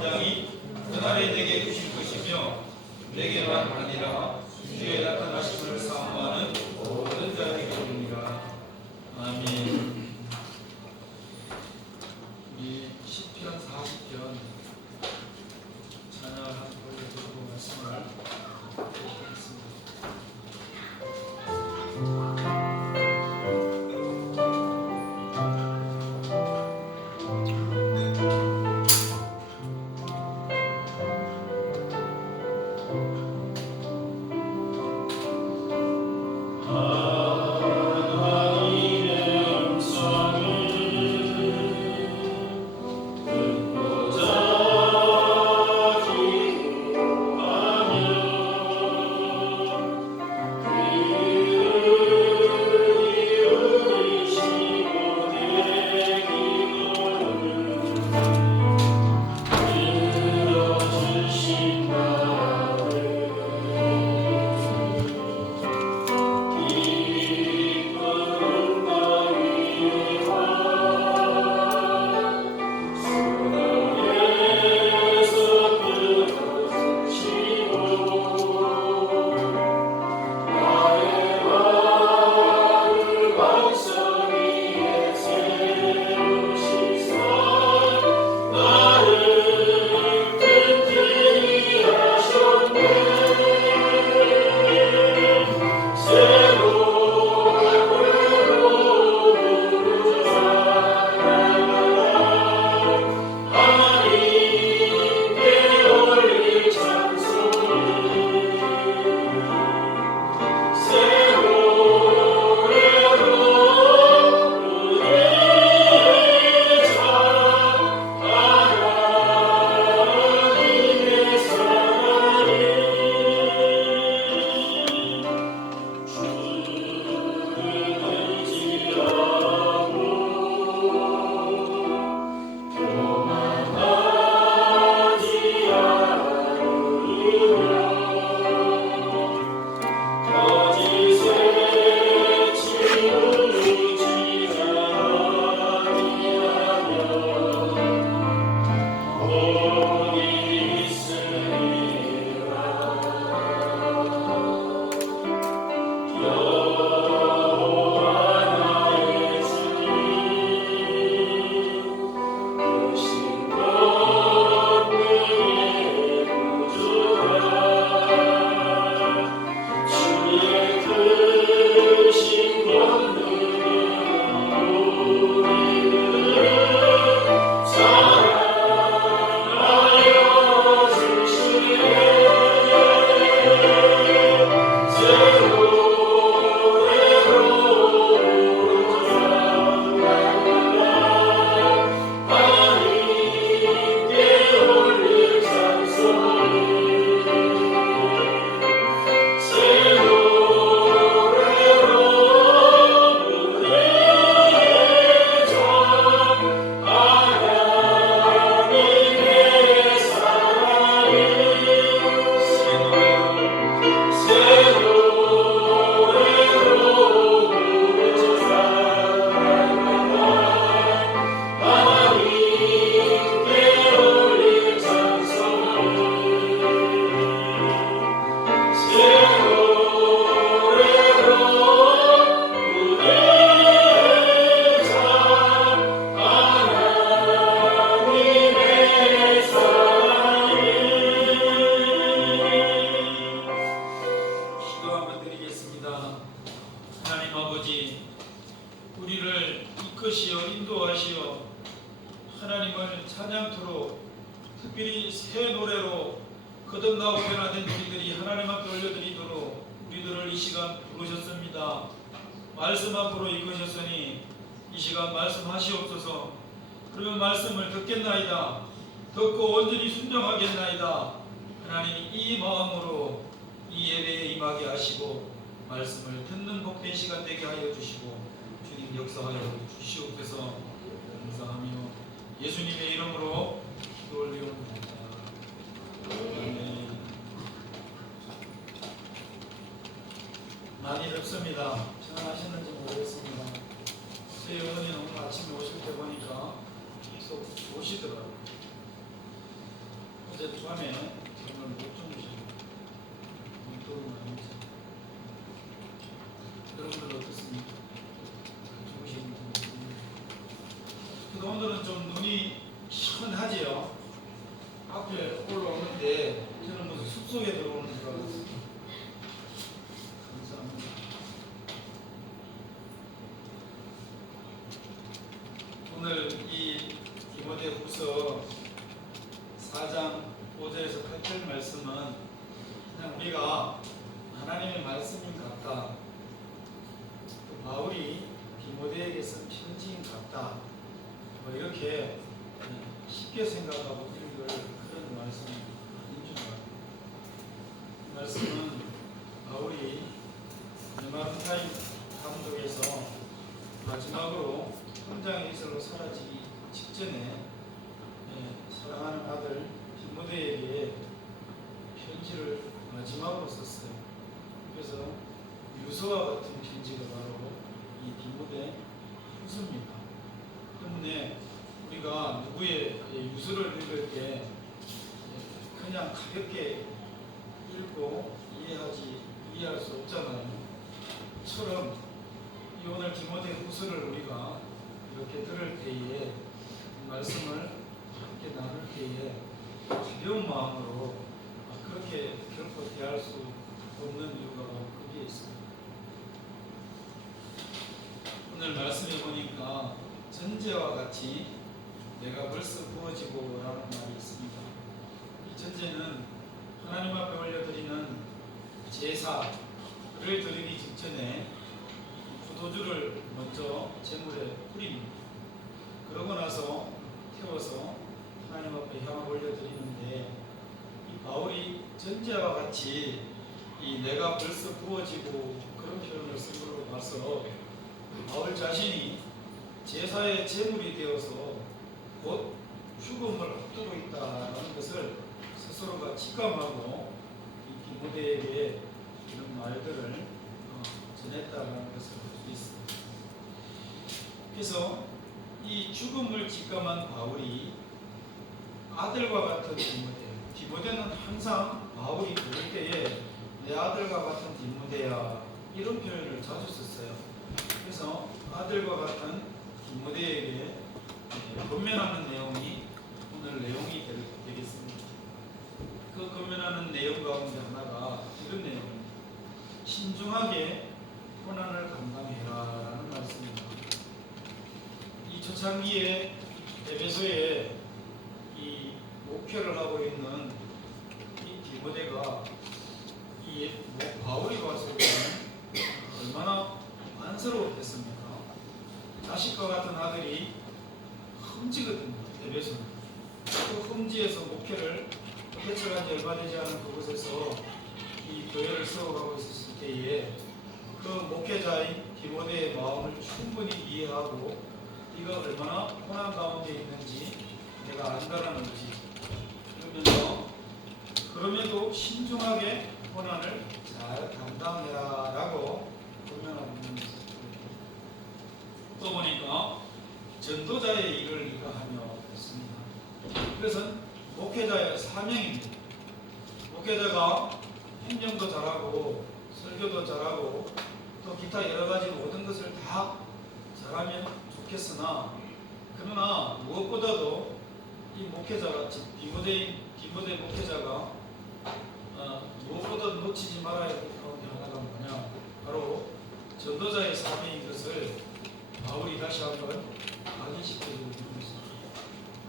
장이 그날에 내게 주실 것이며 내게만 아니라 주의 나타나심을 사모하는 모든 자에게니라. 아멘. 우리 시편 40편 찬양을 한 소리 듣고 말씀을 드리겠습니다. 우리를 이끄시어 인도하시어 하나님을 찬양토록 특별히 새 노래로 거듭나고 변화된 우리들이 하나님 앞에 올려드리도록 우리들을 이 시간 부르셨습니다. 말씀 앞으로 이끄셨으니 이 시간 말씀하시옵소서. 그러면 말씀을 듣겠나이다. 듣고 온전히 순종하겠나이다. 하나님 이 마음으로 이 예배에 임하게 하시고 말씀을 듣는 복된 시간 되게 하여 주시고 주님 역사하여 주시옵소서. 감사하며 예수님의 이름으로 기도 올리옵나이다. 아멘. 많이 덥습니다. 전화하셨는지 모르겠습니다. 저희 어머니는 오늘 아침에 오실 때 보니까 계속 오시더라고요. 어젯밤에 정말 못 주무시고 눈도 많이 오세요. 여러분들 어떻습니까? 주무시는 분들. 그래도 오늘은 좀 눈이 시원하지요. 앞에 올라오는데 저는 무슨 숲속에 들어오는 줄 알았어요. 감사합니다. 오늘 이 디모데후서 4장 5절에서 8절 말씀은 그냥 우리가 하나님의 말씀인 것 같다. 또 바울이 디모데에게 쓴 편지인 것 같다. 뭐 이렇게 쉽게 생각하고 읽을 그런 말씀이 아닌 줄 알아요. 이 말씀은 바울이 메마르타임 감독에서 마지막으로 현장의 이슬로 사라지기 직전에 사랑하는 아들 디모데에게 편지를 마지막으로 썼어요. 그래서 유서와 같은 편지가 바로 이 디모데 후서입니다. 때문에 우리가 누구의 유서를 읽을 때 그냥 가볍게 읽고 이해할 수 없잖아요. 처럼 이 오늘 디모데 후서를 우리가 이렇게 들을 때에 말씀을 함께 나눌 때에 가벼운 마음으로 그렇게 결코 대할 수 없는 이유가 거기에 있습니다. 오늘 말씀해 보니까 전제와 같이 내가 벌써 부어지고 라는 말이 있습니다. 이 전제는 하나님 앞에 올려드리는 제사를 드리기 직전에 포도주를 먼저 제물에 뿌립니다. 그러고 나서 태워서 하나님 앞에 향을 올려드리는데 이 바울이 전제와 같이 이 내가 벌써 부어지고 그런 표현을 쓴 걸로 봐서 바울 자신이 제사의 제물이 되어서 곧 죽음을 앞두고 있다는 것을 스스로가 직감하고 이 디모데에게 이런 말들을 전했다는 것을 볼 수 있습니다. 그래서 이 죽음을 직감한 바울이 아들과 같은 디모데는 항상 바울이 부를 때에 내 아들과 같은 디모데야 이런 표현을 자주 썼어요. 그래서 아들과 같은 디모데에게 권면하는 내용이 오늘 내용이 되겠습니다. 그 권면하는 내용 가운데 하나가 이런 내용입니다. 신중하게 고난을 감당해라 라는 말씀입니다. 이 초창기에 에베소에 이 목회를 하고 있는 이 디모데가 이 바울이 봤을 때는 얼마나 안쓰러웠겠습니까? 자식과 같은 아들이 험지거든요. 에베소는 그 험지에서 목회를 개척한 지 얼마 되지 않은 그곳에서 이 교회를 세워가고 있었을 때에 그 목회자인 디모데의 마음을 충분히 이해하고 네가 얼마나 고난 가운데 있는지 내가 안다라는 것이죠. 그러면서 그럼에도 신중하게 고난을 잘 감당해라 라고 권면하고 있는 것입니다. 또 보니까 전도자의 일을 네가 하며 했습니다. 그것은 목회자의 사명입니다. 목회자가 행정도 잘하고 설교도 잘하고 또 기타 여러 가지 모든 것을 다 잘하면 좋겠으나 그러나 무엇보다도 이 목회자가 디모데 목회자가 무엇보다 놓치지 말아야 될 가운데 하나가 뭐냐 바로 전도자의 사명인 것을 바울이 다시 한번 확인시켜주고 있는 것입니다.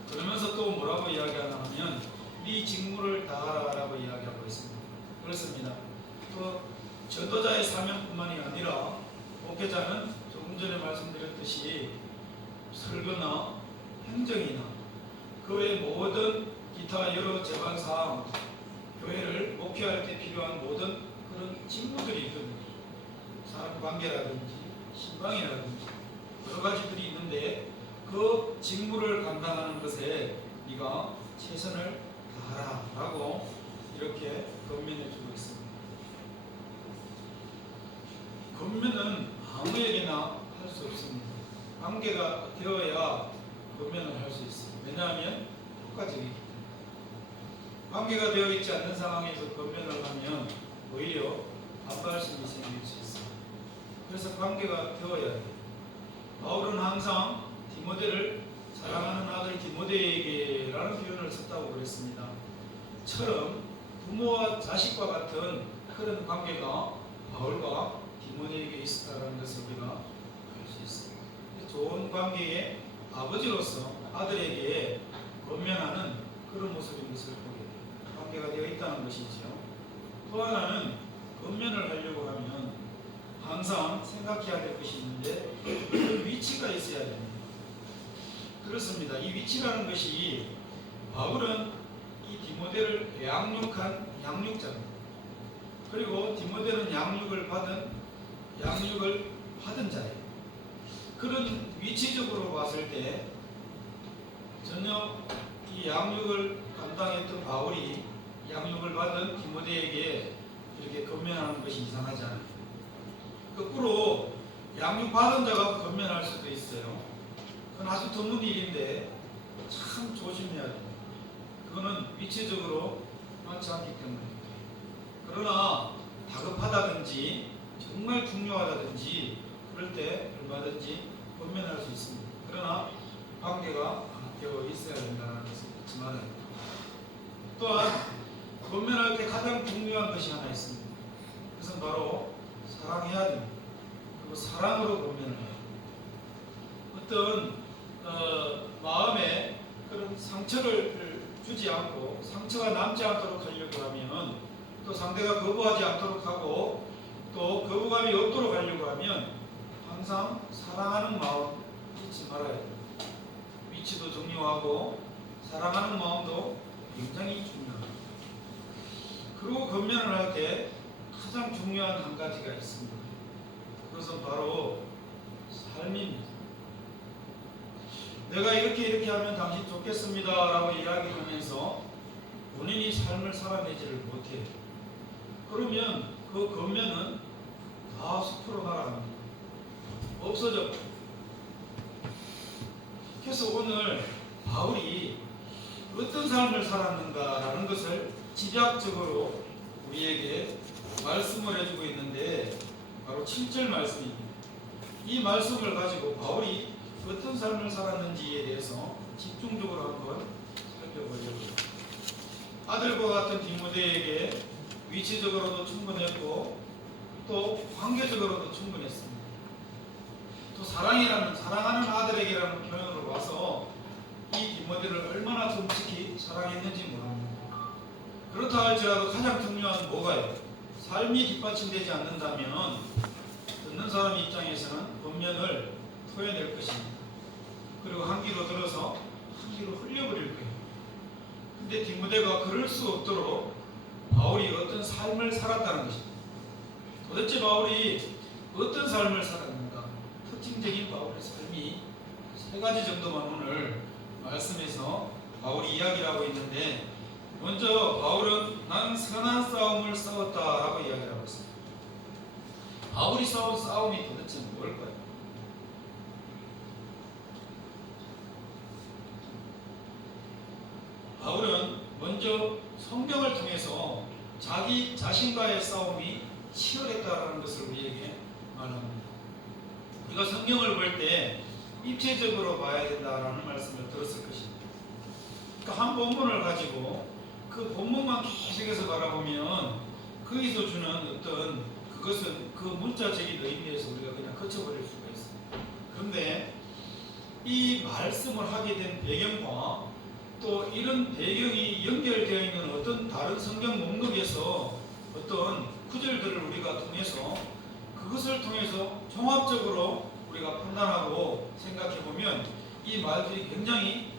그러면서 또 뭐라고 이야기하나 하면 네 직무를 다하라라고 이야기하고 있습니다. 그렇습니다. 또 전도자의 사명뿐만이 아니라 목회자는 조금 전에 말씀드렸듯이 설교나 행정이나 그 외 모든 기타 여러 재반사항 교회를 목회할 때 필요한 모든 그런 직무들이 있거든요. 사람관계라든지 신방이라든지 여러 가지들이 있는데 그 직무를 감당하는 것에 네가 최선을 다하라라고 이렇게 권면해 주고 있습니다. 권면은 아무에게나 할 수 없습니다. 관계가 되어야 권면을 할 수 있습니다. 왜냐하면 효과적이기 때문에. 관계가 되어 있지 않는 상황에서 권면을 하면 오히려 반발심이 생길 수 있어요. 그래서 관계가 되어야 돼요. 바울은 항상 디모데를 사랑하는 아들 디모데에게라는 표현을 썼다고 그랬습니다. 처럼 부모와 자식과 같은 그런 관계가 바울과 디모데에게 있었다는 것을 우리가 알 수 있습니다. 좋은 관계의 아버지로서 아들에게 권면하는 그런 모습인 것을 보게 돼요. 관계가 되어 있다는 것이지요. 또 하나는 권면을 하려고 하면 항상 생각해야 될 것이 있는데 그 위치가 있어야 됩니다. 그렇습니다. 이 위치라는 것이 바울은 이 디모데를 양육한 양육자입니다. 그리고 디모데는 양육을 받은 자예요. 그런 위치적으로 봤을 때 전혀 이 양육을 감당했던 바울이 양육을 받은 디모데에게 이렇게 권면하는 것이 이상하지 않아요. 거꾸로 양육받은 자가 권면할 수도 있어요. 그건 아주 드문 일인데 참 조심해야 됩니다. 그거는 위치적으로 맞지 않기 때문입니다. 그러나 다급하다든지 정말 중요하다든지 그럴 때 얼마든지 권면할 수 있습니다. 그러나 관계가 되어 있어야 된다는 것을 잊지 말아야 합니다. 또한 권면할 때 가장 중요한 것이 하나 있습니다. 그것은 바로 사랑해야 됩니다. 그리고 사랑으로 권면을 해야 됩니다. 어떤 마음에 그런 상처를 주지 않고 상처가 남지 않도록 하려고 하면 또 상대가 거부하지 않도록 하고 또 거부감이 없도록 하려고 하면 항상 사랑하는 마음 잊지 말아야 됩니다. 위치도 중요하고 사랑하는 마음도 굉장히 중요합니다. 그리고 권면을 할 때 가장 중요한 한 가지가 있습니다. 그것은 바로 삶입니다. 내가 이렇게 하면 당신 좋겠습니다 라고 이야기하면서 본인이 삶을 살아내지를 못해요. 그러면 그 권면은 다 숲으로 날아갑니다. 없어져. 그래서 오늘 바울이 어떤 삶을 살았는가라는 것을 집약적으로 우리에게 말씀을 해주고 있는데 바로 7절 말씀입니다. 이 말씀을 가지고 바울이 어떤 삶을 살았는지에 대해서 집중적으로 한번 살펴보려고요. 아들과 같은 디모데에게 위치적으로도 충분했고 또 관계적으로도 충분했습니다. 또 사랑하는 아들에게라는 표현으로 봐서 이 디모데를 얼마나 정직히 사랑했는지 모릅니다. 그렇다 할지라도 가장 중요한 뭐가요? 삶이 뒷받침되지 않는다면 듣는 사람 입장에서는 권면을 토해낼 것입니다. 그리고 한 귀로 들어서 한 귀로 흘려버릴 거예요. 근데 디모데가 그럴 수 없도록 바울이 어떤 삶을 살았다는 것입니다. 도대체 바울이 어떤 삶을 살았는가? 특징적인 바울의 삶이 세 가지 정도만 오늘 말씀에서 바울이 이야기를 하고 있는데 먼저 바울은 나는 선한 싸움을 싸웠다라고 이야기를 하고 있습니다. 바울이 싸운 싸움이 도대체 뭘까요? 바울은 먼저 성경을 통해서 자기 자신과의 싸움이 치열했다라는 것을 우리에게 말합니다. 우리가 성경을 볼 때 입체적으로 봐야 된다라는 말씀을 들었을 것입니다. 그러니까 한 본문을 가지고 그 본문만 계속해서 바라보면 거기서 주는 어떤 그것은 그 문자적인 의미에서 우리가 그냥 거쳐버릴 수가 있습니다. 그런데 이 말씀을 하게 된 배경과 또 이런 배경이 연결되어 있는 어떤 다른 성경 목록에서 어떤 구절들을 우리가 통해서 그것을 통해서 종합적으로 우리가 판단하고 생각해 보면 이 말들이 굉장히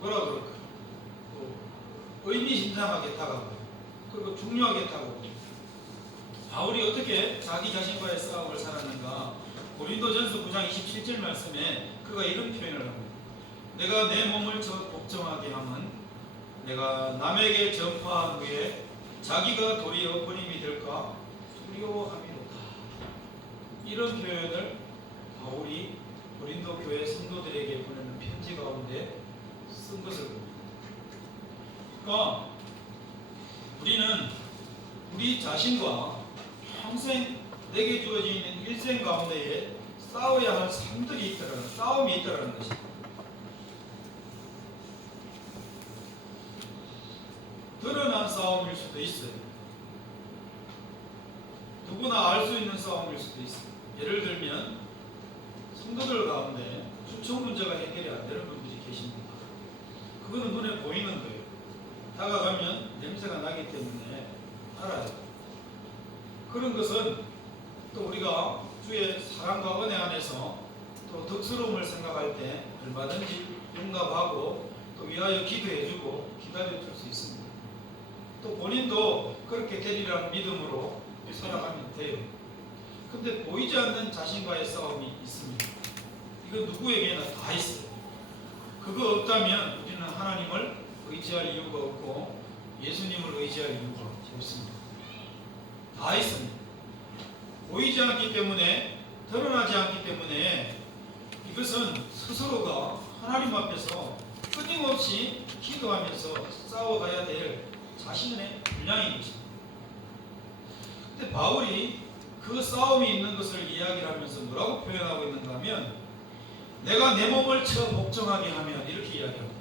뭐라 그럴까요? 의미심장하게 다가오고 그리고 중요하게 다가오고 바울이 어떻게 자기 자신과의 싸움을 살았는가? 고린도전서 9장 27절 말씀에 그가 이런 표현을 합니다. 내가 내 몸을 복종하게 함은 내가 남에게 전파한 후에 자기가 도리어 버림이 될까 두려워함이로다. 이런 표현을 바울이 고린도 교회 성도들에게 보내는 편지 가운데 쓴 것을 봅니다. 그러니까 우리는 우리 자신과 평생 내게 주어져 있는 일생 가운데에 싸워야 할 삶들이 있더라는, 싸움이 있더라는 것입니다. 드러난 싸움일 수도 있어요. 누구나 알 수 있는 싸움일 수도 있어요. 예를 들면 성도들 가운데 주청 문제가 해결이 안 되는 분들이 계십니다. 그거는 눈에 보이는 거예요. 다가가면 냄새가 나기 때문에 알아요. 그런 것은 또 우리가 주의 사랑과 은혜 안에서 또 덕스러움을 생각할 때 얼마든지 용납하고 또 위하여 기도해주고 기다려줄 수 있습니다. 또 본인도 그렇게 되리라는 믿음으로 살아가면 돼요. 근데 보이지 않는 자신과의 싸움이 있습니다. 이거 누구에게나 다 있어요. 그거 없다면 우리는 하나님을 의지할 이유가 없고 예수님을 의지할 이유가 없습니다. 다 있습니다. 보이지 않기 때문에, 드러나지 않기 때문에 이것은 스스로가 하나님 앞에서 끊임없이 기도하면서 싸워가야 될 자신의 분량인 것입니다. 근데 바울이 그 싸움이 있는 것을 이야기를 하면서 뭐라고 표현하고 있는가 하면 내가 내 몸을 쳐 복종하게 하면 이렇게 이야기합니다.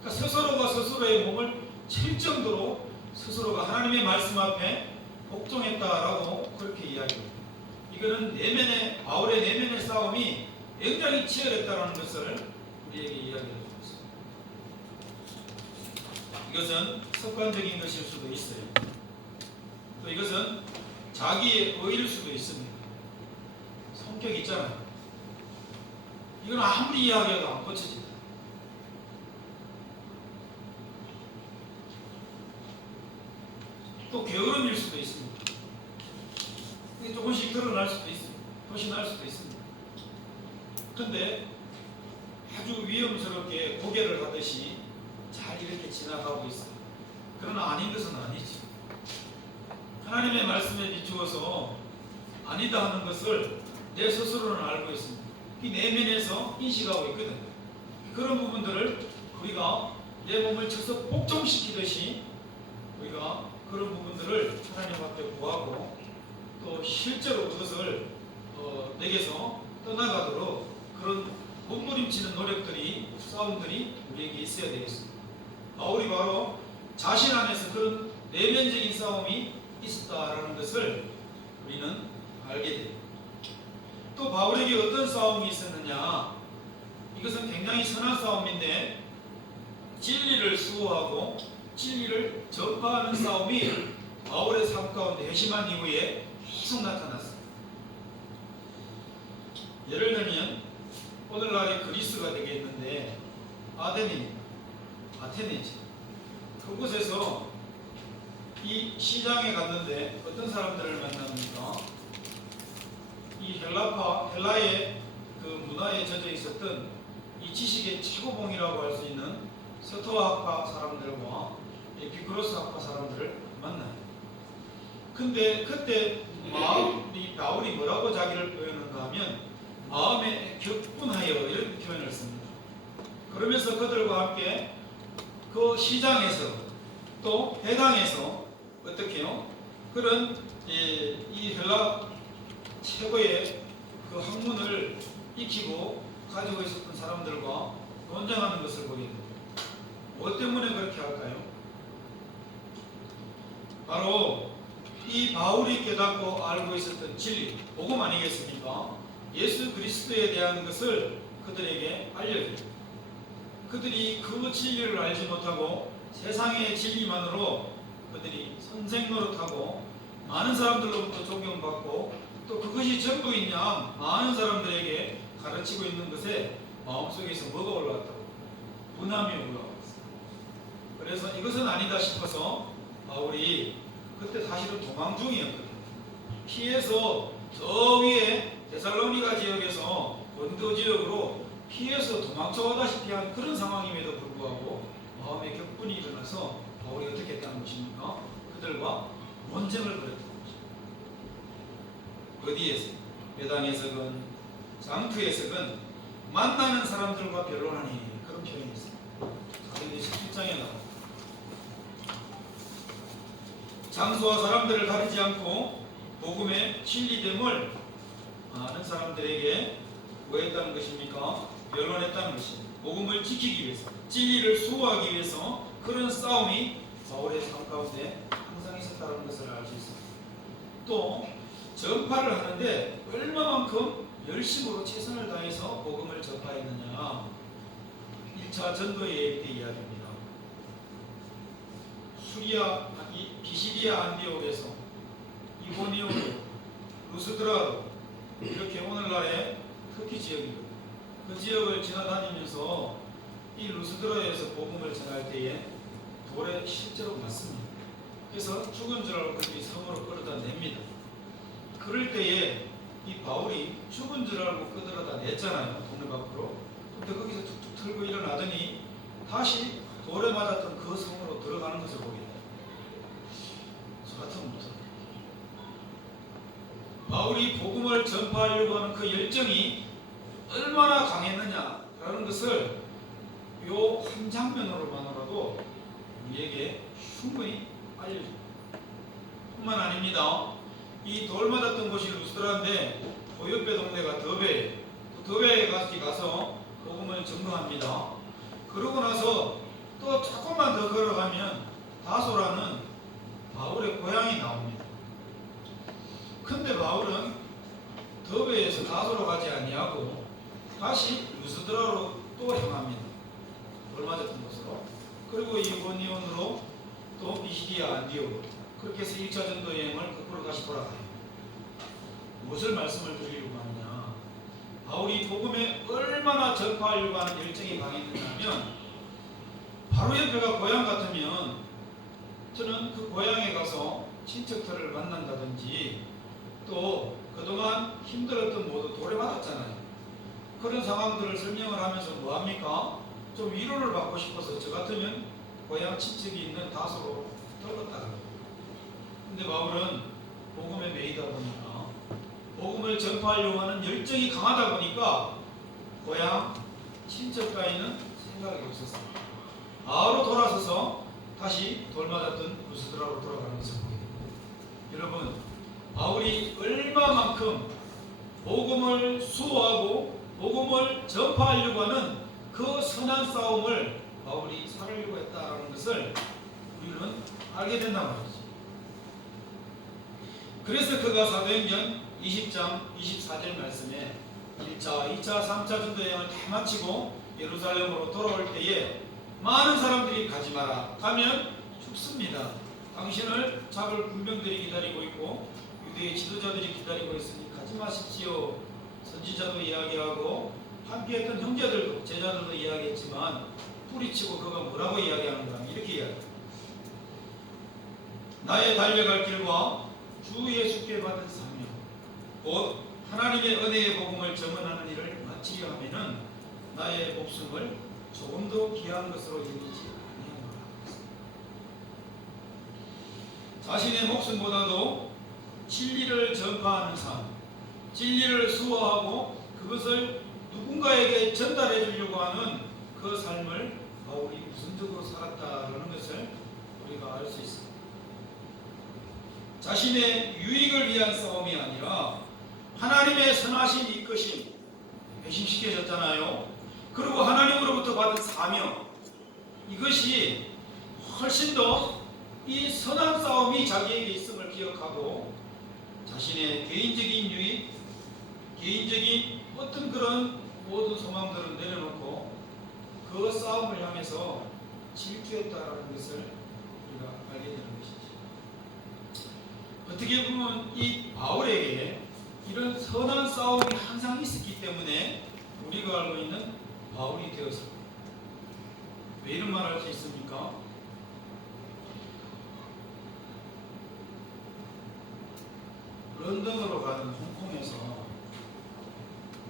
그러니까 스스로가 스스로의 몸을 칠 정도로 스스로가 하나님의 말씀 앞에 복종했다라고 그렇게 이야기합니다. 이거는 내면의, 바울의 내면의 싸움이 굉장히 치열했다는 것을 우리에게 이야기해주고 있습니다. 이것은 습관적인 것일 수도 있어요. 또 이것은 자기의 의일 수도 있습니다. 성격 있잖아요. 이건 아무리 이야기해도 안 고쳐집니다. 또 게으름일 수도 있습니다. 이게 조금씩 드러날 수도 있습니다. 표시날 수도 있습니다. 그런데 아주 위험스럽게 고개를 하듯이 잘 이렇게 지나가고 있어요. 그러나 아닌 것은 아니지. 하나님의 말씀에 비추어서 아니다 하는 것을 내 스스로는 알고 있습니다. 이 내면에서 인식하고 있거든. 그런 부분들을 우리가 내 몸을 쳐서 복종시키듯이 우리가 그런 부분들을 하나님 앞에 구하고 또 실제로 그것을 내게서 떠나가도록 그런 몸부림치는 노력들이, 싸움들이 우리에게 있어야 되겠습니다. 바울이 바로 자신 안에서 그런 내면적인 싸움이 있었다라는 것을 우리는 알게 됩니다. 또 바울에게 어떤 싸움이 있었느냐? 이것은 굉장히 선한 싸움인데 진리를 수호하고 진리를 전파하는 싸움이 바울의 삶 가운데 회심한 이후에 계속 나타났습니다. 예를 들면 오늘날의 그리스가 되겠는데 아테네지. 그곳에서 이 시장에 갔는데 어떤 사람들을 만납니까? 이 헬라의 그 문화에 젖어 있었던 이 지식의 최고봉이라고 할 수 있는 서토아학파 사람들과 에피쿠로스 학파 사람들을 만나요. 근데 그때 바울이 뭐라고 자기를 표현한가 하면 마음에 격분하여 이런 표현을 씁니다. 그러면서 그들과 함께 그 시장에서 또 회당에서 어떻게요? 그런 이 헬라 최고의 그 학문을 익히고 가지고 있었던 사람들과 논쟁하는 것을 보게 됩니다. 뭐 때문에 그렇게 할까요? 바로 이 바울이 깨닫고 알고 있었던 진리, 복음 아니겠습니까? 예수 그리스도에 대한 것을 그들에게 알려줍니다. 그들이 그 진리를 알지 못하고 세상의 진리만으로 그들이 선생 노릇하고 많은 사람들로부터 존경받고 또 그것이 전부인 양 많은 사람들에게 가르치고 있는 것에 마음속에서 뭐가 올라왔다고? 분함이 올라왔어요. 그래서 이것은 아니다 싶어서 바울이 그때 사실은 도망 중이었거든요. 피해서 저 위에 데살로니가 지역에서 본도 지역으로 피해서 도망쳐가다시피 한 그런 상황임에도 불구하고 마음의 격분이 일어나서 바울이 어떻게 했다는 것입니까? 그들과 논쟁을 벌였다는 것입니다. 어디에서? 회당에서건 장투에서건 만나는 사람들과 변론하니 그런 표현이 있습니다. 가운데 17장에 나옵니다. 장소와 사람들을 가리지 않고 복음의 진리됨을 많은 사람들에게 뭐 했다는 것입니까? 변론했다는 것입니다. 복음을 지키기 위해서, 진리를 수호하기 위해서 그런 싸움이 바울의 삶 가운데 항상 있었다는 것을 알 수 있습니다. 또 전파를 하는데 얼마만큼 열심으로 최선을 다해서 복음을 전파했느냐, 1차 전도여행 때 이야기입니다. 비시디아 안디옥에서 이고니온으로, 루스드라로, 이렇게 오늘날의 터키 지역이거든요. 그 지역을 지나다니면서 이 루스드라에서 복음을 전할 때에 돌에 실제로 맞습니다. 그래서 죽은 줄 알고 그들이 성으로 끌어다냅니다. 그럴 때에 이 바울이 죽은 줄 알고 끌어다냈잖아요, 동네 밖으로. 근데 거기서 툭툭 털고 일어나더니 다시 돌에 맞았던 그 성으로 들어가는 것을 보게 돼요. 저 같으면 못합니다. 바울이 복음을 전파하려고 하는 그 열정이 얼마나 강했느냐라는 것을 요 한 장면으로만으로도 우리에게 충분히 알려줍니다. 뿐만 아닙니다. 이 돌 맞았던 곳이 루스드라인데 그 옆에 동네가 더베, 더베에 가서 복음을 전거합니다. 그러고 나서 또 조금만 더 걸어가면 다소라는 바울의 고향이 나옵니다. 근데 바울은 더베에서 다소로 가지 아니하고 다시 루스드라로 또 향합니다. 돌 맞았던 곳으로. 그리고 이고니온으로 또 비시디아 안디옥으로. 그렇게 해서 1차 전도 여행을 거꾸로 다시 돌아가요. 무엇을 말씀을 드리려고 하느냐, 바울이 복음에 얼마나 전파하려고 하는 열정이 강했느냐 하면, 바로 옆에가 고향 같으면 저는 그 고향에 가서 친척들을 만난다든지 또 그동안 힘들었던 모두 돌에 맞았잖아요. 그런 상황들을 설명을 하면서 뭐합니까? 좀 위로를 받고 싶어서 저 같으면 고향 친척이 있는 다소로 들었다. 근데 바울은 복음에 매이다 보니까, 복음을 전파하려고 하는 열정이 강하다 보니까 고향 친척 따위는 생각이 없었어요. 바로 돌아서서 다시 돌 맞았던 루스드라로 돌아가는 것을 보게 됩니다. 여러분, 바울이 얼마만큼 복음을 수호하고 복음을 전파하려고 하는 그 선한 싸움을 바울이 살으려고 했다는 것을 우리는 알게 된단 말이죠. 그래서 그가 사도행전 20장 24절 말씀에 1차, 2차, 3차 전도 여행을 다 마치고 예루살렘으로 돌아올 때에 많은 사람들이 가지 마라. 가면 죽습니다. 당신을 잡을 군병들이 기다리고 있고 유대의 지도자들이 기다리고 있으니 가지 마십시오. 선지자도 이야기하고 함께했던 형제들도, 제자들도 이야기했지만 뿌리치고 그가 뭐라고 이야기하는가, 이렇게 이야기합니다. 나의 달려갈 길과 주 예수께 받은 사명, 곧 하나님의 은혜의 복음을 증언하는 일을 마치려 하면은 나의 목숨을 조금도 귀한 것으로 여기지 아니하노라. 자신의 목숨보다도 진리를 전파하는 삶, 진리를 수호하고 그것을 누군가에게 전달해 주려고 하는 그 삶을 바울이 우선적으로 살았다라는 것을 우리가 알 수 있습니다. 자신의 유익을 위한 싸움이 아니라 하나님의 선하신 이끄심, 배신시켜졌잖아요. 그리고 하나님으로부터 받은 사명, 이것이 훨씬 더 이 선한 싸움이 자기에게 있음을 기억하고 자신의 개인적인 유익, 개인적인 어떤 그런 모든 소망들을 내려놓고 그 싸움을 향해서 질주했다라는 것을 우리가 알게 되는 것이죠. 어떻게 보면 이 바울에게 이런 선한 싸움이 항상 있었기 때문에 우리가 알고 있는 바울이 되었습니다. 왜 이런 말을 할 수 있습니까? 런던으로 가는 홍콩에서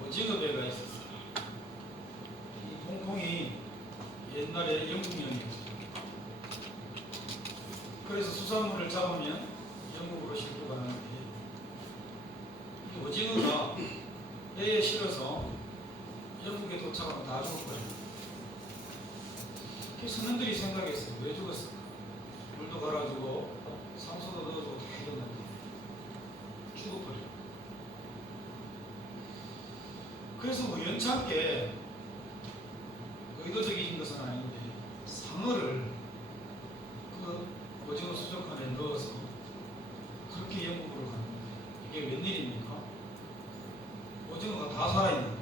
오징어 배가 있었어요. 이 홍콩이 옛날에 영국령이었어요. 그래서 수산물을 잡으면 영국으로 싣고 가는데 이 오징어가 배에 실어서 영국에 도착하면 다 죽었거든요. 그래서 선원들이 생각했어요. 왜 죽었을까? 물도 갈아주고 산소도 넣어주고 다 해줬는데 죽어버려. 그래서 우연찮게 의도적인 것은 아닌데 상어를 그 오징어 수족관에 넣어서 그렇게 영국으로 갔는데 이게 웬일입니까? 오징어가 다 살아있는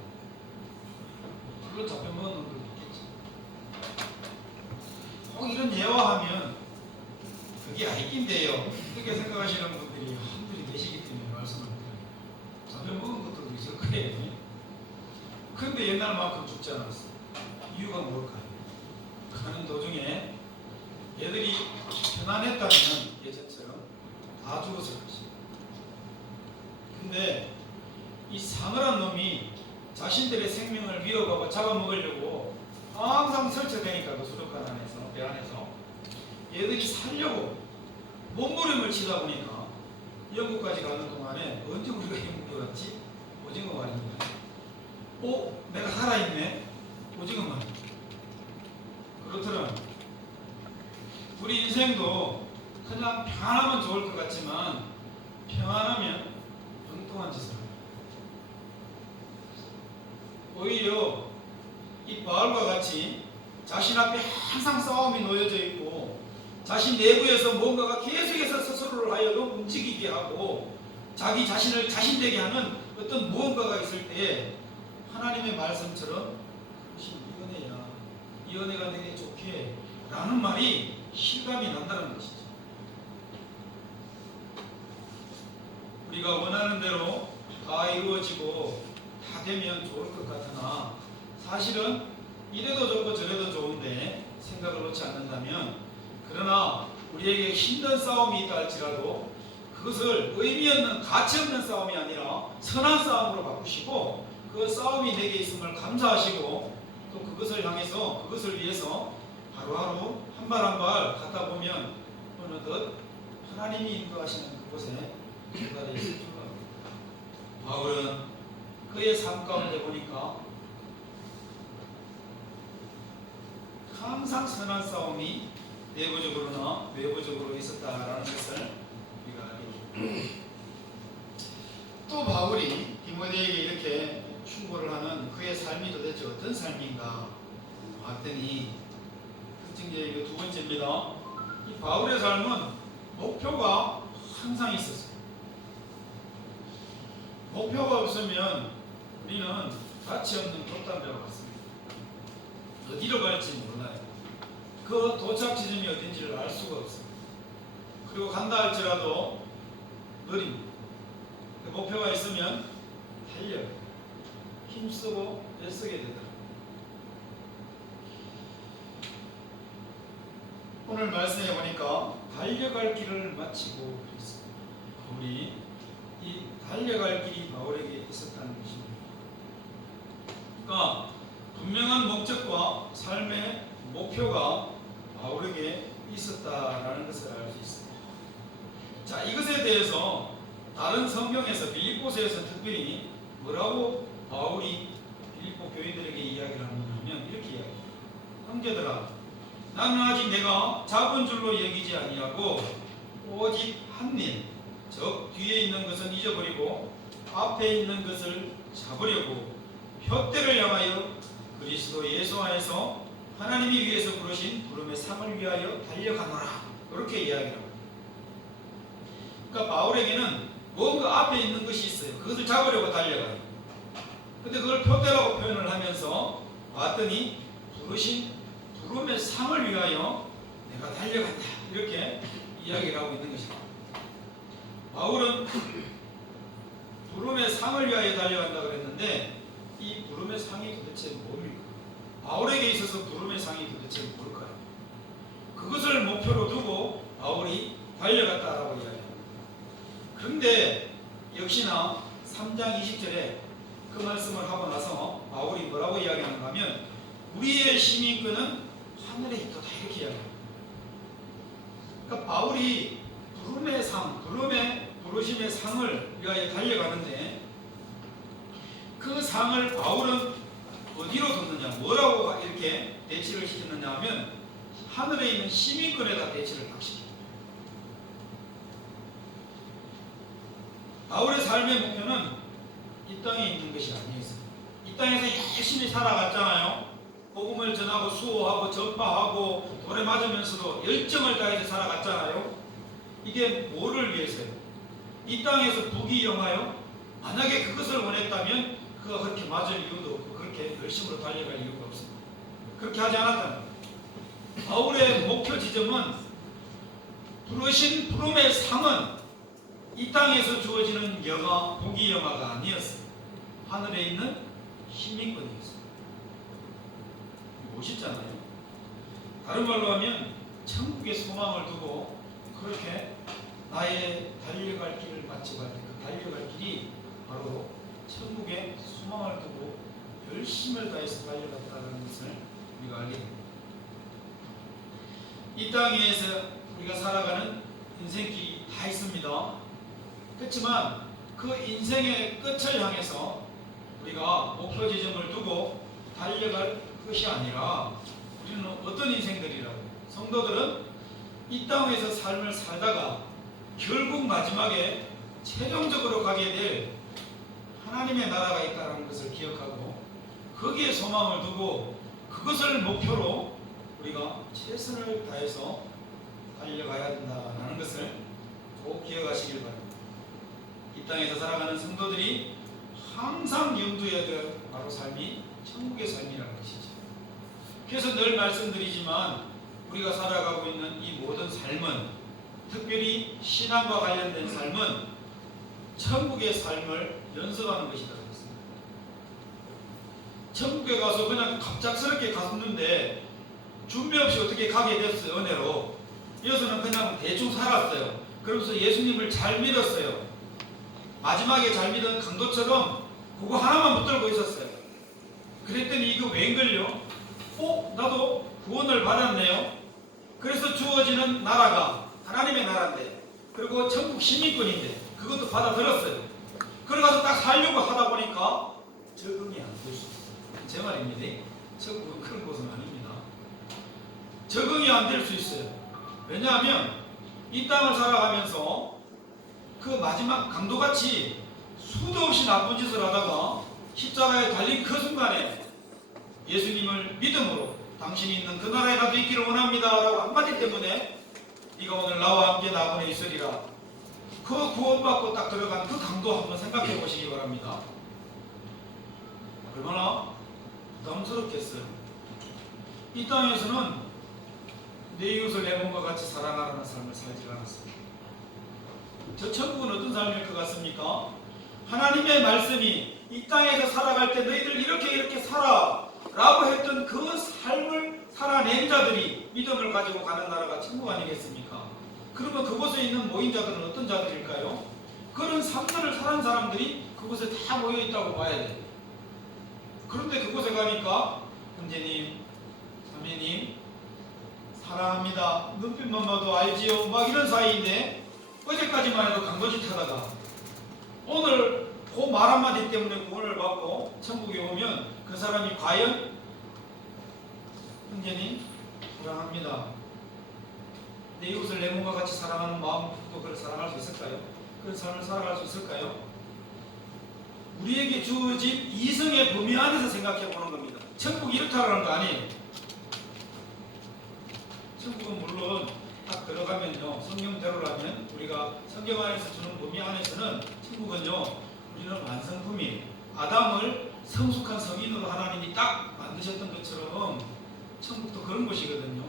그걸 잡혀먹은 놈들도 있겠지. 꼭 이런 예화하면 그게 아니긴데요 이렇게 생각하시는 분들이 한둘이 계시기 때문에 말씀을 드려요. 잡혀먹은 것들도 있을 거예요. 그런데 옛날만큼 죽지 않았어. 이유가 뭘까요? 가는 도중에 얘들이 편안했다면 예전처럼 다 죽었을 것입니다. 근데 이 상어란 놈이 자신들의 생명을 위협하고 잡아먹으려고 항상 설치되니까 그 수족관 안에서, 배 안에서 얘들이 살려고 몸부림을 치다 보니까 영국까지 가는 동안에 언제 우리가 영국에 갔지? 오징어 말입니다. 내가 살아있네? 오징어 말. 그렇더라면 우리 인생도 그냥 평안하면 좋을 것 같지만 평안하면 엉뚱한 짓을 합니다. 오히려 이 바울과 같이 자신 앞에 항상 싸움이 놓여져 있고 자신 내부에서 뭔가가 계속해서 스스로를 하여금 움직이게 하고 자기 자신을 자신되게 하는 어떤 무언가가 있을 때 하나님의 말씀처럼 그것이 이 은혜야, 이 은혜가 내게 좋게 라는 말이 실감이 난다는 것이죠. 우리가 원하는 대로 다 이루어지고 다 되면 좋을 것 같으나 사실은 이래도 좋고 저래도 좋은데 생각을 놓지 않는다면, 그러나 우리에게 힘든 싸움이 있다 할지라도 그것을 의미 없는 가치 없는 싸움이 아니라 선한 싸움으로 바꾸시고 그 싸움이 내게 있음을 감사하시고 또 그것을 향해서 그것을 위해서 하루하루 한 발 한 발 갔다 보면 어느덧 하나님이 인도하시는 그곳에 도달해 있을 줄 압니다. 바울은 그의 삶 가운데 보니까 항상 선한 싸움이 내부적으로나 외부적으로 있었다라는 것을 우리가 알게 됩니다. 또 바울이 디모데에게 이렇게 충고를 하는 그의 삶이 도대체 어떤 삶인가 봤더니 특징적인 두 번째입니다. 이 바울의 삶은 목표가 항상 있었어요. 목표가 없으면 우리는 가치 없는 돛담배와 같습니다. 어디로 갈지 몰라요. 그 도착 지점이 어딘지를 알 수가 없어요. 그리고 간다 할지라도 느립니다. 목표가 있으면 달려요. 힘쓰고 애쓰게 되더라고요. 오늘 말씀해 보니까 달려갈 길을 마치고 그랬습니다. 바울이 이 달려갈 길이 바울에게 있었다는 것입니다. 그러니까 분명한 목적과 삶의 목표가 바울에게 있었다라는 것을 알 수 있습니다. 자, 이것에 대해서 다른 성경에서 빌립보서에서 특별히 뭐라고 바울이 빌립보 교인들에게 이야기를 하느냐면 이렇게 이야기합니다. 형제들아, 나는 아직 내가 잡은 줄로 여기지 아니하고 오직 한 일, 즉 뒤에 있는 것은 잊어버리고 앞에 있는 것을 잡으려고 푯대를 향하여 그리스도 예수 안에서 하나님이 위해서 부르신 부름의 상을 위하여 달려가노라. 그렇게 이야기합니다. 그러니까 바울에게는 뭔가 앞에 있는 것이 있어요. 그것을 잡으려고 달려가요. 근데 그걸 푯대라고 표현을 하면서 봤더니 부르신 부름의 상을 위하여 내가 달려간다. 이렇게 이야기를 하고 있는 것입니다. 바울은 부름의 상을 위하여 달려간다 그랬는데 이 부름의 상이 도대체 뭡니까? 바울에게 있어서 부름의 상이 도대체 뭘까요? 그것을 목표로 두고 바울이 달려갔다라고 이야기합니다. 그런데 역시나 3장 20절에 그 말씀을 하고 나서 바울이 뭐라고 이야기하는가 하면 우리의 시민권은 하늘에 있도다 이렇게 이야기합니다. 그러니까 바울이 부름의 상, 부르심의 상을 위하여 달려가는데 그 상을 바울은 어디로 뒀느냐, 뭐라고 이렇게 대치를 시켰느냐 하면 하늘에 있는 시민권에다 대치를 딱 시킵니다. 바울의 삶의 목표는 이 땅에 있는 것이 아니었어요. 이 땅에서 열심히 살아갔잖아요. 복음을 전하고 수호하고 전파하고 돌에 맞으면서도 열정을 다해서 살아갔잖아요. 이게 뭐를 위해서요? 이 땅에서 부귀영화요? 만약에 그것을 원했다면 그가 그렇게 맞을 이유도 없고 그렇게 열심으로 달려갈 이유가 없습니다. 그렇게 하지 않았다면 바울의 목표 지점은 부르신 부름의 상은 이 땅에서 주어지는 영화, 부귀영화가 아니었어요. 하늘에 있는 시민권이었어요. 멋있잖아요. 다른 말로 하면 천국의 소망을 두고 그렇게 나의 달려갈 길을 마치고 할 때 그 달려갈 길이 바로 천국의 소망을 두고 열심을 다해서 달려갔다는 것을 우리가 알게 됩니다. 이 땅에서 우리가 살아가는 인생길이 다 있습니다. 그렇지만 그 인생의 끝을 향해서 우리가 목표 지점을 두고 달려갈 것이 아니라 우리는 어떤 인생들이라고? 성도들은 이 땅에서 삶을 살다가 결국 마지막에 최종적으로 가게 될 하나님의 나라가 있다는 것을 기억하고 거기에 소망을 두고 그것을 목표로 우리가 최선을 다해서 달려가야 된다는 것을 꼭 기억하시길 바랍니다. 이 땅에서 살아가는 성도들이 항상 염두에 될 바로 삶이 천국의 삶이라는 것이죠. 그래서 늘 말씀드리지만 우리가 살아가고 있는 이 모든 삶은, 특별히 신앙과 관련된 삶은 천국의 삶을 연습하는 것이다 그랬습니다. 천국에 가서 그냥 갑작스럽게 갔는데 준비 없이 어떻게 가게 됐어요. 은혜로. 이어서는 그냥 대충 살았어요. 그러면서 예수님을 잘 믿었어요. 마지막에 잘 믿은 강도처럼 그거 하나만 붙들고 있었어요. 그랬더니 이거 웬걸요? 나도 구원을 받았네요. 그래서 주어지는 나라가 하나님의 나라인데, 그리고 천국 시민권인데 그것도 받아들였어요. 그래가서 딱 살려고 하다 보니까 적응이 안 될 수 있어요. 제 말입니다. 천국은 그런 곳은 아닙니다. 적응이 안 될 수 있어요. 왜냐하면 이 땅을 살아가면서 그 마지막 강도같이 수도 없이 나쁜 짓을 하다가 십자가에 달린 그 순간에 예수님을 믿음으로 당신이 있는 그 나라에 나도 있기를 원합니다 라고 한마디 때문에 네가 오늘 나와 함께 나무에 있으리라, 그 구원받고 딱 들어간 그 강도 한번 생각해 보시기 바랍니다. 얼마나 부담스럽겠어요. 이 땅에서는 내 이웃을 내 몸과 같이 사랑하라는 삶을 살지 않았습니다. 저 천국은 어떤 삶일 것 같습니까? 하나님의 말씀이 이 땅에서 살아갈 때 너희들 이렇게 살아 라고 했던 그 삶을 살아낸 자들이 믿음을 가지고 가는 나라가 천국 아니겠습니까? 그러면 그곳에 있는 모인 자들은 어떤 자들일까요? 그런 삶들을 사는 사람들이 그곳에 다 모여 있다고 봐야 돼요. 그런데 그곳에 가니까 형제님, 자매님 사랑합니다, 눈빛만 봐도 알지요, 막 이런 사이인데 어제까지만 해도 강도짓 하다가 오늘 그 말 한마디 때문에 구원을 받고 천국에 오면 그 사람이 과연 형제님 사랑합니다, 내 이웃을 내 몸과 같이 사랑하는 마음으로 그를 사랑할 수 있을까요? 그런 삶을 살아갈 수 있을까요? 우리에게 주어진 이성의 범위 안에서 생각해 보는 겁니다. 천국이 이렇다라는 거 아니에요. 천국은 물론 딱 들어가면요, 성경대로라면 우리가 성경 안에서 주는 범위 안에서는 천국은요, 우리는 완성품이에요. 아담을 성숙한 성인으로 하나님이 딱 만드셨던 것처럼 천국도 그런 곳이거든요.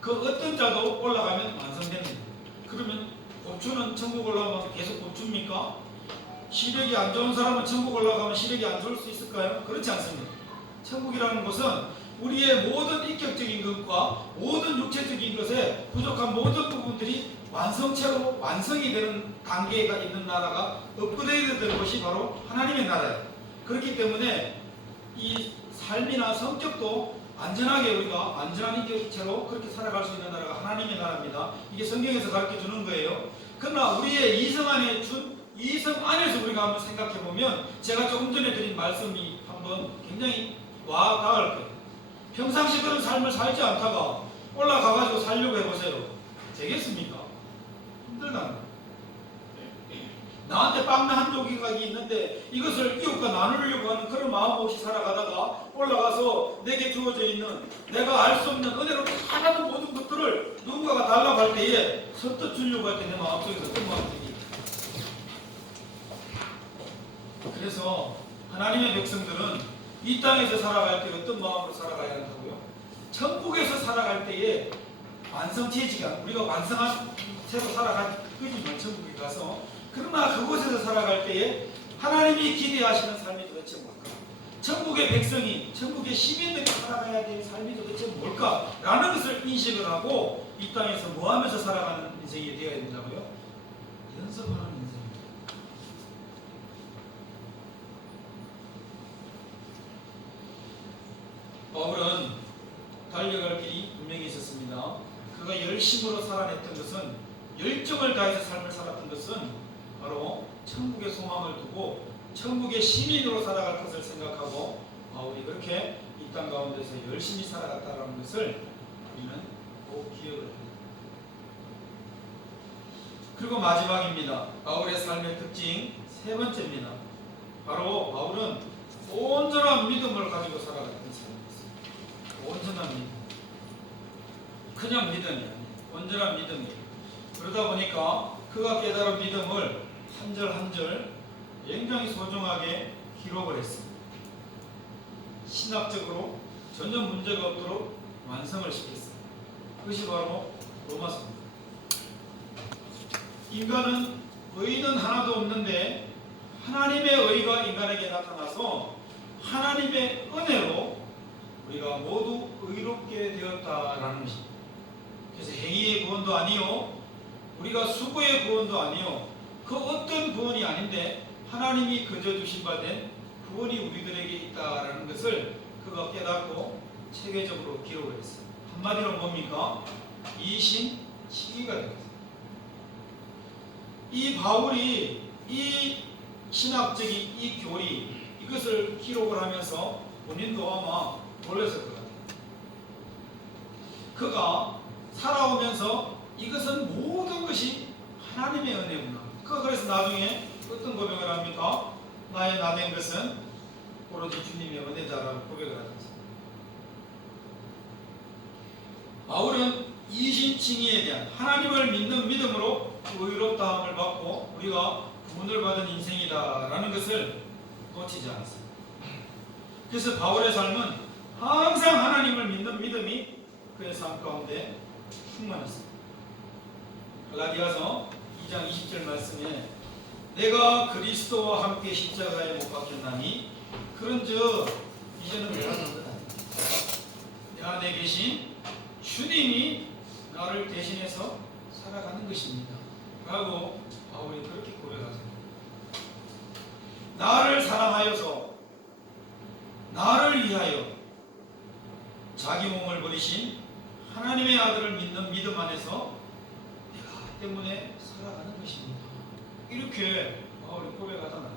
그 어떤 자도 올라가면 완성됩니다. 그러면 곱추는 천국 올라가면 계속 곱춥니까? 시력이 안 좋은 사람은 천국 올라가면 시력이 안 좋을 수 있을까요? 그렇지 않습니다. 천국이라는 곳은 우리의 모든 인격적인 것과 모든 육체적인 것에 부족한 모든 부분들이 완성체로 완성이 되는 단계가 있는 나라가 업그레이드 된 것이 바로 하나님의 나라예요. 그렇기 때문에 이 삶이나 성격도 안전하게 우리가 안전한 인격체로 그렇게 살아갈 수 있는 나라가 하나님의 나라입니다. 이게 성경에서 가르쳐 주는 거예요. 그러나 우리의 이성 안에 준 이성 안에서 우리가 한번 생각해 보면 제가 조금 전에 드린 말씀이 한번 굉장히 와 닿을 거예요. 평상시 그런 삶을 살지 않다가 올라가가지고 살려고 해보세요. 되겠습니까? 힘들다는 거예요. 나한테 빵 한 조각이 있는데 이것을 이웃과 나누려고 하는 그런 마음 없이 살아가다가 올라가서 내게 주어져 있는 내가 알 수 없는 은혜로 다 받은 모든 것들을 누군가가 달라고 할 때에 선뜻 주려고 할 때 내 마음속에서 어떤 마음들이. 그래서 하나님의 백성들은 이 땅에서 살아갈 때 어떤 마음으로 살아가야 한다고요? 천국에서 살아갈 때에 완성체지가 우리가 완성한 채로 살아갈 거지만 천국에 가서, 그러나 그곳에서 살아갈 때에 하나님이 기대하시는 삶이 도대체 뭘까? 천국의 백성이, 천국의 시민들이 살아가야 될 삶이 도대체 뭘까? 라는 것을 인식을 하고 이 땅에서 뭐 하면서 살아가는 인생이 되어야 된다고요? 연습하는 인생입니다. 바울은 달려갈 길이 분명히 있었습니다. 그가 열심으로 살아냈던 것은, 열정을 다해서 삶을 살았던 것은 바로 천국의 소망을 두고 천국의 시민으로 살아갈 것을 생각하고 바울이 그렇게 이 땅 가운데서 열심히 살아갔다는 것을 우리는 꼭 기억을 합니다. 그리고 마지막입니다. 바울의 삶의 특징 세 번째입니다. 바로 바울은 온전한 믿음을 가지고 살아갔던 사람이었어요. 온전한 믿음. 그냥 믿음이 아니에요. 온전한 믿음이에요. 그러다 보니까 그가 깨달은 믿음을 한 절 한 절 굉장히 소중하게 기록을 했습니다. 신학적으로 전혀 문제가 없도록 완성을 시켰습니다. 그것이 바로 로마서입니다. 인간은 의는 하나도 없는데 하나님의 의가 인간에게 나타나서 하나님의 은혜로 우리가 모두 의롭게 되었다라는 것입니다. 그래서 행위의 구원도 아니요, 우리가 수고의 구원도 아니요, 그 어떤 구원이 아닌데 하나님이 거저 주신 바 된 구원이 우리들에게 있다라는 것을 그가 깨닫고 체계적으로 기록을 했어요. 한마디로 뭡니까? 이신치기가 되었어요. 이 바울이 이 신학적인 이 교리, 이것을 기록을 하면서 본인도 아마 놀랐을 것 같아요. 그가 살아오면서 이것은 모든 것이 하나님의 은혜구나. 그래서 나중에 어떤 고백을 합니까? 나의 나된 것은 오로지 주님의 은혜다라고 고백을 하셨습니다. 바울은 이신칭의에 대한 하나님을 믿는 믿음으로 의롭다함을 받고 우리가 구원을 받은 인생이다라는 것을 놓치지 않았습니다. 그래서 바울의 삶은 항상 하나님을 믿는 믿음이 그의 삶 가운데 충만했습니다. 갈라디아서 2장 20절 말씀에 내가 그리스도와 함께 십자가에 못 박혔나니 그런즉 이제는 내가 사는 것 아니다. 내 안에 계신 주님이 나를 대신해서 살아가는 것입니다. 라고 바울이 그렇게 고백하십니다. 나를 사랑하여서 나를 위하여 자기 몸을 버리신 하나님의 아들을 믿는 믿음 안에서 내가 때문에 살아가는 것입니다. 이렇게 바울이 고백하잖아요.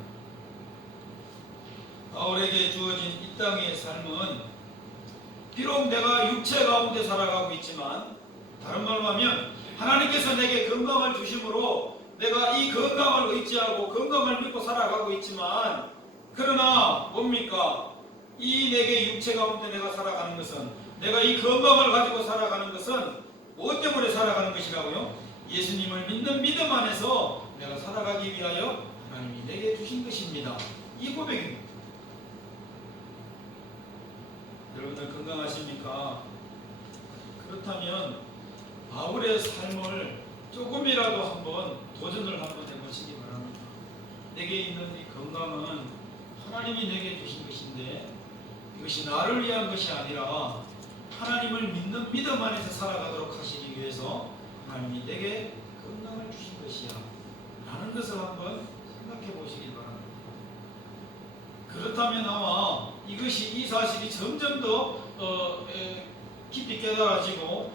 바울에게 주어진 이 땅의 삶은 비록 내가 육체 가운데 살아가고 있지만, 다른 말로 하면 하나님께서 내게 건강을 주심으로 내가 이 건강을 의지하고 건강을 믿고 살아가고 있지만, 그러나 뭡니까? 이 내게 육체 가운데 내가 살아가는 것은, 내가 이 건강을 가지고 살아가는 것은 무엇 때문에 살아가는 것이라고요? 예수님을 믿는 믿음 안에서 내가 살아가기 위하여 하나님이 내게 주신 것입니다. 이 고백입니다. 여러분들 건강하십니까? 그렇다면 바울의 삶을 조금이라도 한번 도전을 한번 해보시기 바랍니다. 내게 있는 이 건강은 하나님이 내게 주신 것인데 이것이 나를 위한 것이 아니라 하나님을 믿는 믿음 안에서 살아가도록 하시기 위해서 하나님이 내게 건강을 주신 것이야 라는 것을 한번 생각해 보시기 바랍니다. 그렇다면 아마 이 사실이 점점 더 깊이 깨달아지고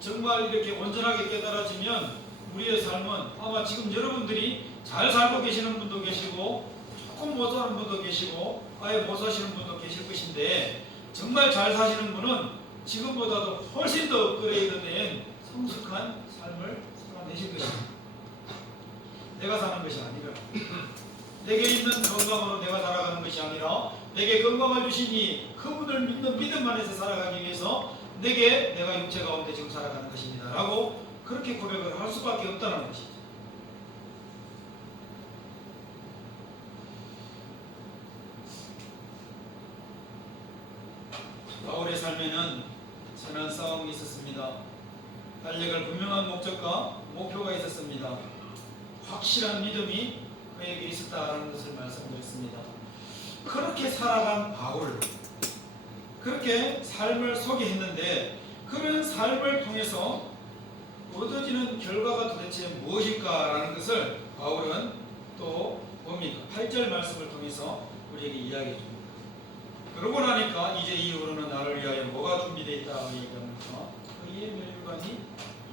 정말 이렇게 온전하게 깨달아지면 우리의 삶은 아마 지금 여러분들이 잘 살고 계시는 분도 계시고 조금 못 사는 분도 계시고 아예 못 사시는 분도 계실 것인데, 정말 잘 사시는 분은 지금보다도 훨씬 더 업그레이드된 성숙한 삶을 살아내실 것입니다. 내가 사는 것이 아니라 내게 있는 건강으로 내가 살아가는 것이 아니라 내게 건강을 주시니 그분을 믿는 믿음 안에서 살아가기 위해서 내가 육체 가운데 지금 살아가는 것입니다 라고 그렇게 고백을 할 수밖에 없다는 것이죠. 바울의 삶에는 선한 싸움이 있었습니다. 달려갈 분명한 목적과 목표가 있었습니다. 확실한 믿음이 그에게 있었다는 것을 말씀드렸습니다. 그렇게 살아간 바울, 그렇게 삶을 소개했는데 그런 삶을 통해서 얻어지는 결과가 도대체 무엇일까라는 것을 바울은 또 뭡니까? 8절 말씀을 통해서 우리에게 이야기해 줍니다. 그러고 나니까 이제 이후로는 나를 위하여 뭐가 준비되어 있다고 얘기합니까? 의의 면류관이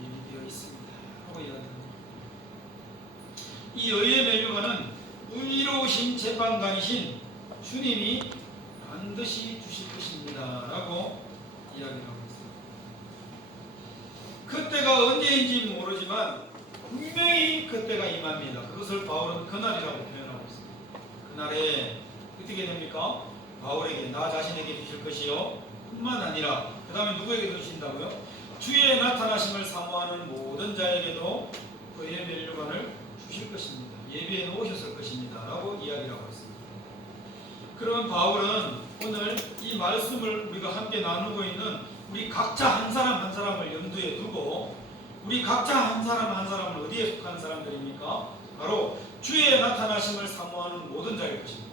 예비되어 있습니다 하고 이야기합니다. 이 의의 면류관은 의로우신 재판관이신 주님이 반드시 주실 것입니다 라고 이야기를 하고 있습니다. 그때가 언제인지 모르지만 분명히 그때가 임합니다. 그것을 바울은 그날이라고 표현하고 있습니다. 그날에 어떻게 됩니까? 바울에게 나 자신에게 주실 것이요 뿐만 아니라 그 다음에 누구에게 주신다고요? 주의 나타나심을 사모하는 모든 자에게도 그의 면류관을 주실 것입니다. 예비해 놓으셨을 것입니다 라고 이야기를 하고 있습니다. 그러면 바울은 오늘 이 말씀을 우리가 함께 나누고 있는 우리 각자 한 사람 한 사람을 염두에 두고 우리 각자 한 사람 한 사람은 어디에 속한 사람들입니까? 바로 주의 나타나심을 사모하는 모든 자일 것입니다.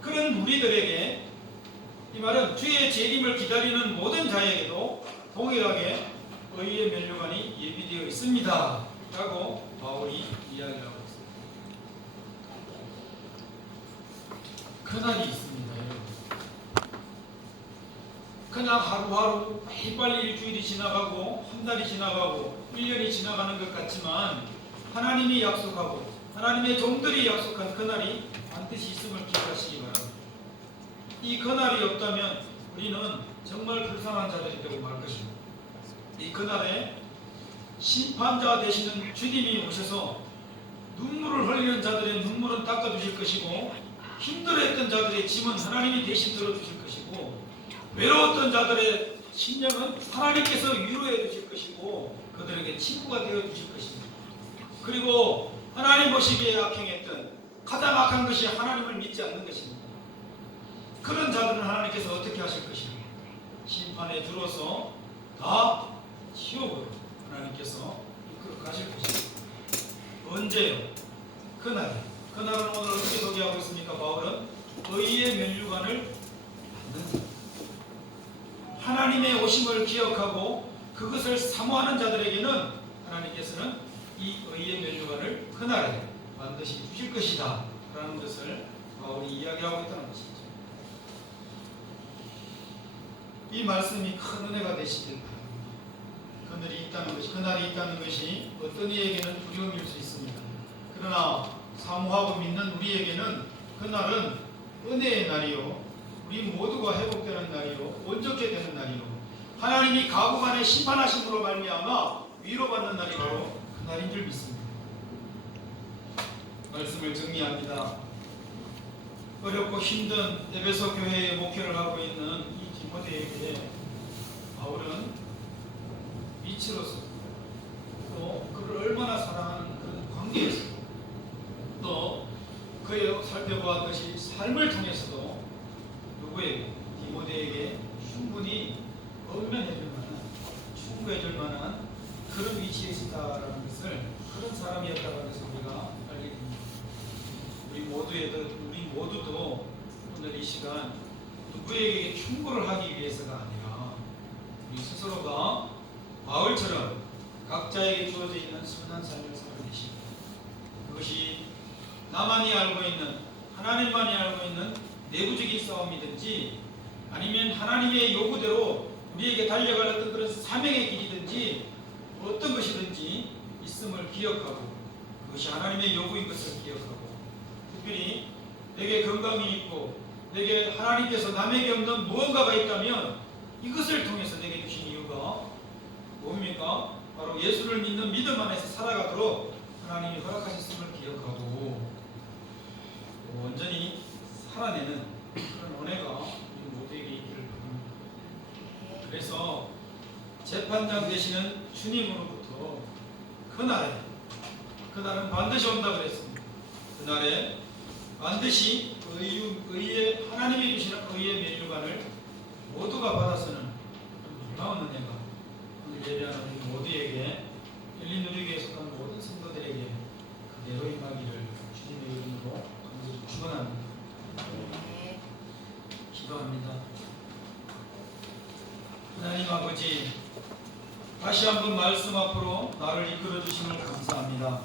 그런 우리들에게 이 말은 주의 재림을 기다리는 모든 자에게도 동일하게 의의 면류관이 예비되어 있습니다 라고 바울이 이야기를 하고 있습니다. 그날이 있습니다 여러분. 그냥 하루하루 빨리 일주일이 지나가고 한 달이 지나가고 1년이 지나가는 것 같지만 하나님이 약속하고 하나님의 종들이 약속한 그날이 반드시 있음을 기억하시기 바랍니다. 이 그날이 없다면 우리는 정말 불쌍한 자들이 되고 말 것입니다. 이 그날에 심판자 되시는 주님이 오셔서 눈물을 흘리는 자들의 눈물은 닦아주실 것이고 힘들어했던 자들의 짐은 하나님이 대신 들어주실 것이고 외로웠던 자들의 심령은 하나님께서 위로해 주실 것이고 그들에게 친구가 되어 주실 것입니다. 그리고 하나님 보시기에 악행했던 가장 악한 것이 하나님을 믿지 않는 것입니다. 그런 자들은 하나님께서 어떻게 하실 것입니까? 심판에 들어서 다 지옥으로 하나님께서 이끌어 가실 것입니다. 언제요? 그날에. 그날은 오늘 어떻게 소개하고 있습니까? 바울은 의의 면류관을 받는 하나님의 오심을 기억하고 그것을 사모하는 자들에게는 하나님께서는 이 의의 면류관을 그날에 반드시 주실 것이다 라는 것을 바울이 이야기하고 있다는 것이죠. 이 말씀이 큰 은혜가 되시길 바랍니다. 그날이 있다는 것이 어떤 이에게는 두려움일 수 있습니다. 그러나 사모하고 믿는 우리에게는 그날은 은혜의 날이요 우리 모두가 회복되는 날이요 온전케 되는 날이요 하나님이 가부간에 심판하심으로 말미암아 위로받는 날이 바로 그날인 줄 믿습니다. 말씀을 정리합니다. 어렵고 힘든 에베소 교회의 목회를 하고 있는 이 디모데에게 바울은 미치로서 또 그를 얼마나 사랑하는 그런 관계에서 또 그의 살펴보았듯이 삶을 통해서도 누구에게 디모데에게 충분히 엄면해줄 만한 충고해줄 만한 그런 위치에 있다라는 것을 그런 사람이었다는 것을 우리가 알게 됩니다. 우리 모두도 오늘 이 시간 누구에게 충고를 하기 위해서가 아니라 우리 스스로가 바울처럼 각자에게 주어져 있는 선한 삶을 살아내시고 그것이 나만이 알고 있는 하나님만이 알고 있는 내부적인 싸움이든지 아니면 하나님의 요구대로 우리에게 달려갈 어떤 그런 사명의 길이든지 어떤 것이든지 있음을 기억하고 그것이 하나님의 요구인 것을 기억하고 특별히 내게 건강이 있고 내게 하나님께서 남에게 없는 무언가가 있다면 이것을 통해서 내게 주신 이유가 뭡니까? 바로 예수를 믿는 믿음 안에서 살아가도록 하나님이 허락하셨음을 기억하고 온전히 살아내는 그런 은혜가 우리 모두에게 있기를 바랍니다. 그래서 재판장 되시는 주님으로부터 그날은 반드시 온다 그랬습니다. 그날에 반드시 의의 하나님이 주시는 의의 면류관을 모두가 받아서는 놀라운 은혜가 오늘 예배하는 우리 모두에게 열린 누리교에 속한 모든 성도들에게 그대로 임하기를 주님의 이름으로 간절히 축원합니다. 기도합니다. 하나님 아버지, 다시 한번 말씀 앞으로 나를 이끌어 주심을 감사합니다.